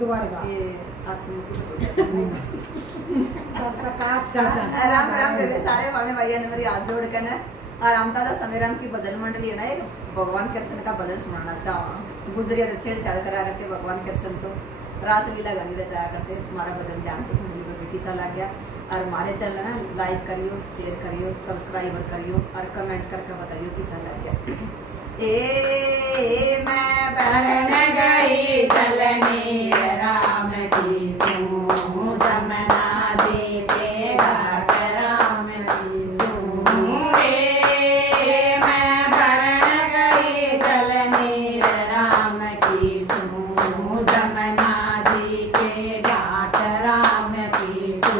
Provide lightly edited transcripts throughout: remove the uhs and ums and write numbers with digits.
दोबारा का ये आज राम राम बेबे सारे वाले भैया ने मेरी हाथ जोड़ कर ना और आमता था समेराम की भजन मंडली है ना, एक भगवान कृष्ण का भजन सुनाना चाहूँ। गुजरिया तो छेड़छाड़ करा करते भगवान कृष्ण तो रासलीला गानी रचाया करते। हमारा भजन ध्यान के सुन लीजिए कैसा लग गया। और हमारे चैनल ना लाइक करियो, शेयर करियो, सब्सक्राइबर करियो और कमेंट करके बताइयो कैसा लग गया। ए मैं बहन गई चलनी राम की सू जमना दे के घाट राम की सू। ए मैं बहन गई चलनी राम की सू जमना दे के घाट राम की सू।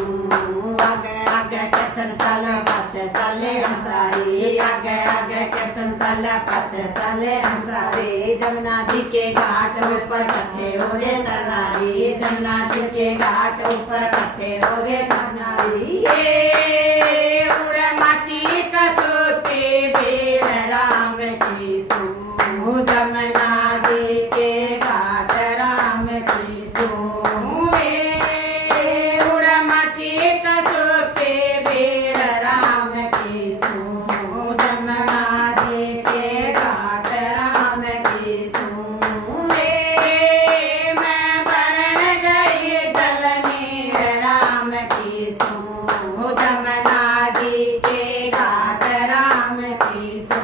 आगे आगे कैसन चल पछ चले हंसारी, आगे आगे कैसन चल पछ चले हंसारी। जमुना जी के घाट ऊपर कट्ठे हो रे सरनारी, जमुना जी के घाट ऊपर कट्ठे हो रे सरनारी। ये उड़ माची कसोते बेड़ राम की सू जमुना जी के घाट राम की सू। उड़ माची कसोते बेड़ राम की सू जमुना जी के घाट राम की सू। मैं बरण गई जलनी राम की सू जमुना जी के घाट राम की सू।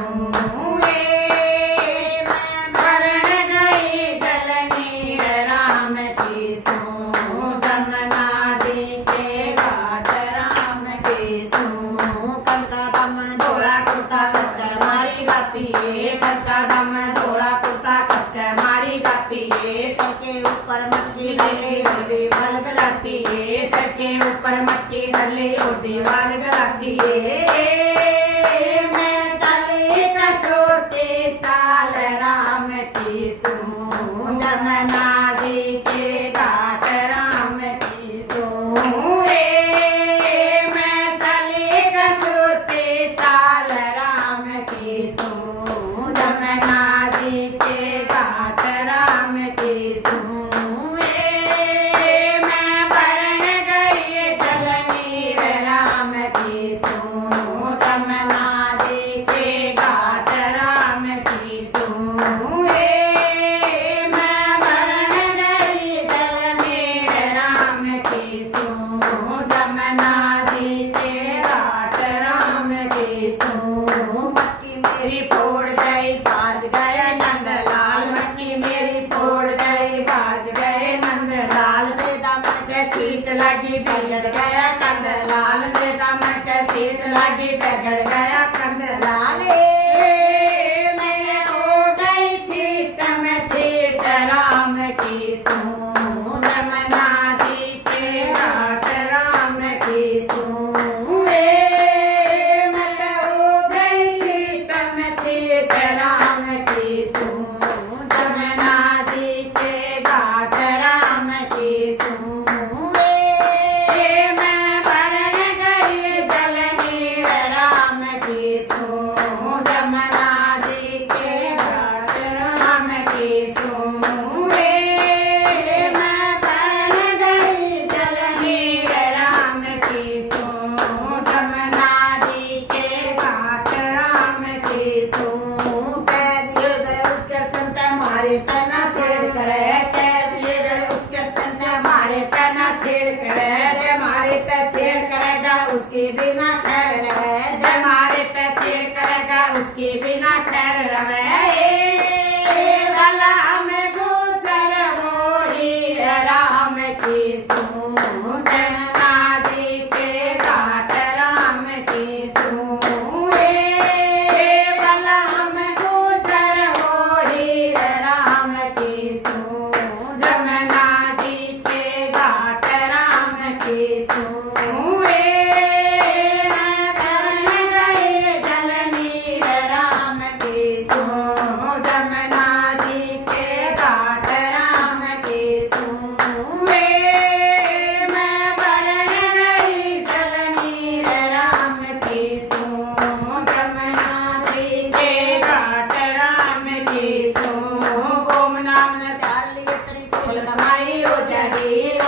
मैं बरण गई जलनी राम की सू जमुना जी के घाट राम की सू। कनका दामन धोला कुर्ता कसकर मारी गाती है, कनका दामन धोला कुर्ता कसकर मारी गाती है। सर के ऊपर मटकी डले ओढ़ी बाल गलाती है, सर के ऊपर मटकी डले ओढ़ी बाल गलाती है। मैं चली कसोते चाल राम की सू जमुना जी के घाट राम की सू। मैं चली कसोते चाल राम की सू जमुना जी के घाट राम की सू। मैं बरण गई चलनी राम की सू जमुना जी के घाट राम की सू। मैं बरण गई चलनी राम की सू जमुना जी के घाट राम की सू। मटकी मेरी फोड़ गई बाज गए नंदलाल, मटकी मेरी फोड़ गई बाज गए नंदलाल। दामन के छीट लगी बिगड़ गया कंदलाल, दामन के छीट लगी बिगड़ गया कंदलाल। मैंने हो गई छीट में छीट राम की सू जमुना जी के घाट राम की सू। मैं हो गई छीट में छीट राम की सू जमुना जी के घाट राम की सू। मैं बरण गई जलनी राम की सू जमुना जी के घाट राम की सू। हो जाएगी।